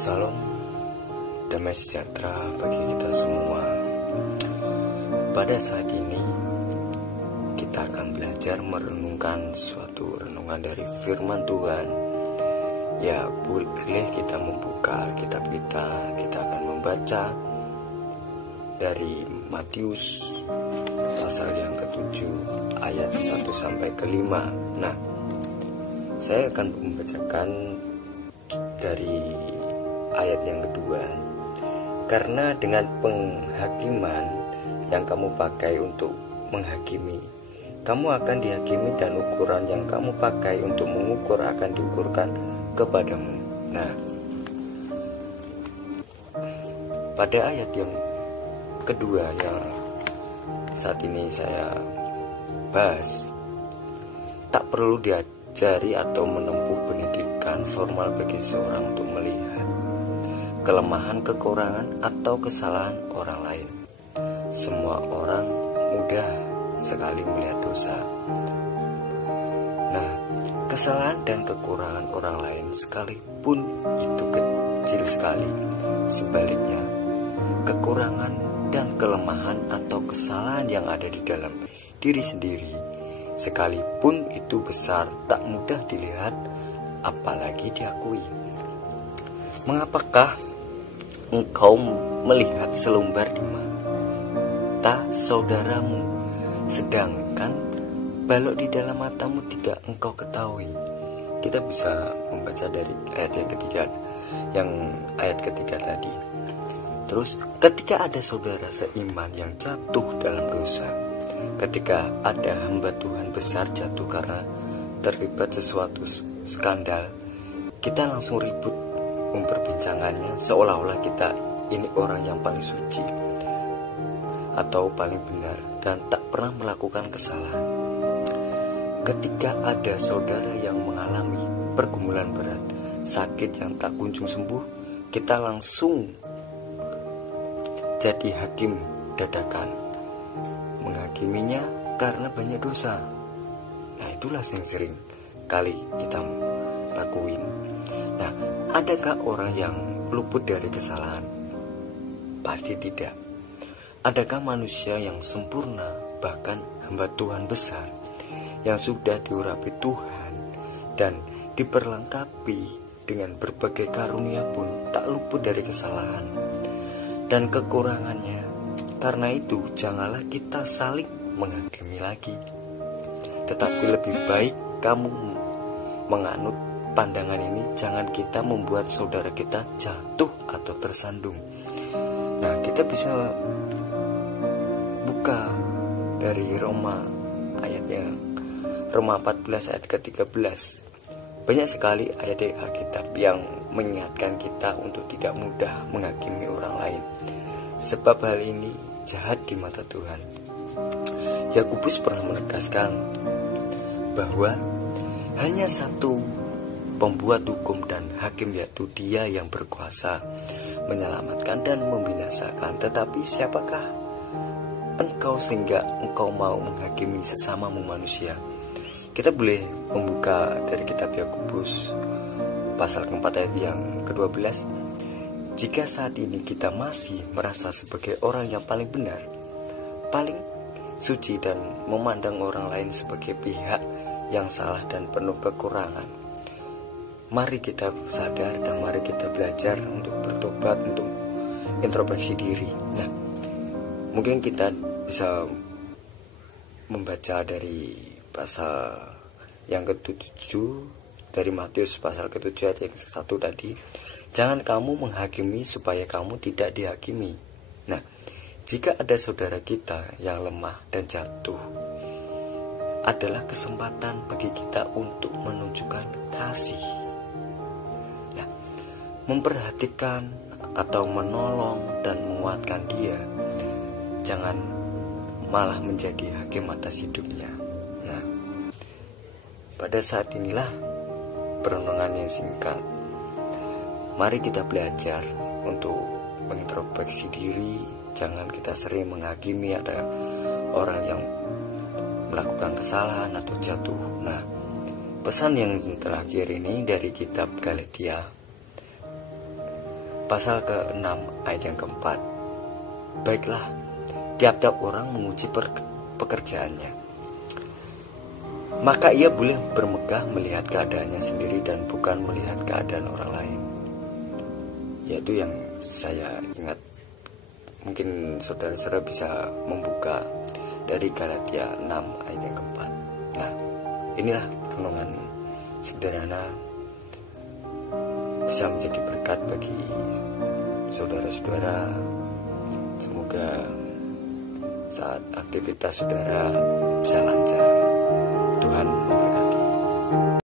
Salam damai sejahtera bagi kita semua. Pada saat ini kita akan belajar merenungkan suatu renungan dari firman Tuhan. Ya, boleh kita membuka Alkitab kita. Kita akan membaca dari Matius pasal yang ke-7 ayat 1 sampai ke-5. Nah, saya akan membacakan dari ayat yang kedua. Karena dengan penghakiman yang kamu pakai untuk menghakimi, kamu akan dihakimi, dan ukuran yang kamu pakai untuk mengukur akan diukurkan kepadamu. Nah, pada ayat yang kedua yang saat ini saya bahas, tak perlu diajari atau menempuh pendidikan formal bagi seorang untuk melihat kelemahan, kekurangan, atau kesalahan orang lain. Semua orang mudah sekali melihat dosa. Nah, kesalahan dan kekurangan orang lain sekalipun itu kecil sekali. Sebaliknya, kekurangan dan kelemahan atau kesalahan yang ada di dalam diri sendiri, sekalipun itu besar, tak mudah dilihat, apalagi diakui. Mengapakah engkau melihat selumbar di mata saudaramu, sedangkan balok di dalam matamu tidak engkau ketahui? Kita bisa membaca dari ayat ketiga tadi. Terus, ketika ada saudara seiman yang jatuh dalam dosa, ketika ada hamba Tuhan besar jatuh karena terlibat sesuatu skandal, kita langsung ribut memperbincangannya seolah-olah kita ini orang yang paling suci atau paling benar dan tak pernah melakukan kesalahan. Ketika ada saudara yang mengalami pergumulan berat, sakit yang tak kunjung sembuh, kita langsung jadi hakim dadakan, menghakiminya karena banyak dosa. Nah, itulah yang sering kali kita lakuin. Nah, adakah orang yang luput dari kesalahan? Pasti tidak. Adakah manusia yang sempurna, bahkan hamba Tuhan besar yang sudah diurapi Tuhan dan diperlengkapi dengan berbagai karunia pun tak luput dari kesalahan dan kekurangannya? Karena itu, janganlah kita saling menghakimi lagi, tetapi lebih baik kamu menganut pandangan ini. Jangan kita membuat saudara kita jatuh atau tersandung. Nah, kita bisa buka dari Roma 14 ayat ke-13. Banyak sekali ayat di Alkitab yang mengingatkan kita untuk tidak mudah menghakimi orang lain, sebab hal ini jahat di mata Tuhan. Yakobus pernah menegaskan bahwa hanya satu pembuat hukum dan hakim, yaitu Dia yang berkuasa menyelamatkan dan membinasakan. Tetapi siapakah engkau sehingga engkau mau menghakimi sesamamu manusia? Kita boleh membuka dari kitab Yakobus pasal keempat ayat yang ke-12. Jika saat ini kita masih merasa sebagai orang yang paling benar, paling suci, dan memandang orang lain sebagai pihak yang salah dan penuh kekurangan, mari kita sadar dan mari kita belajar untuk bertobat, untuk introspeksi diri. Nah, mungkin kita bisa membaca dari pasal yang ke-7 dari Matius pasal ke-7 ayat yang ke-1 tadi. Jangan kamu menghakimi supaya kamu tidak dihakimi. Nah, jika ada saudara kita yang lemah dan jatuh, adalah kesempatan bagi kita untuk menunjukkan kasih. Nah, memperhatikan atau menolong dan menguatkan dia. Jangan malah menjadi hakim atas hidupnya. Nah, pada saat inilah perenungan yang singkat. Mari kita belajar untuk mengintrospeksi diri. Jangan kita sering menghakimi ada orang yang melakukan kesalahan atau jatuh. Nah, pesan yang terakhir ini dari kitab Galatia pasal ke-6 ayat yang keempat. Baiklah, tiap-tiap orang menguji pekerjaannya, maka ia boleh bermegah melihat keadaannya sendiri dan bukan melihat keadaan orang lain. Yaitu yang saya ingat. Mungkin saudara-saudara bisa membuka dari Galatia 6 ayat yang keempat. Nah, inilah renungan sederhana, bisa menjadi berkat bagi saudara-saudara. Semoga saat aktivitas saudara bisa lancar. Tuhan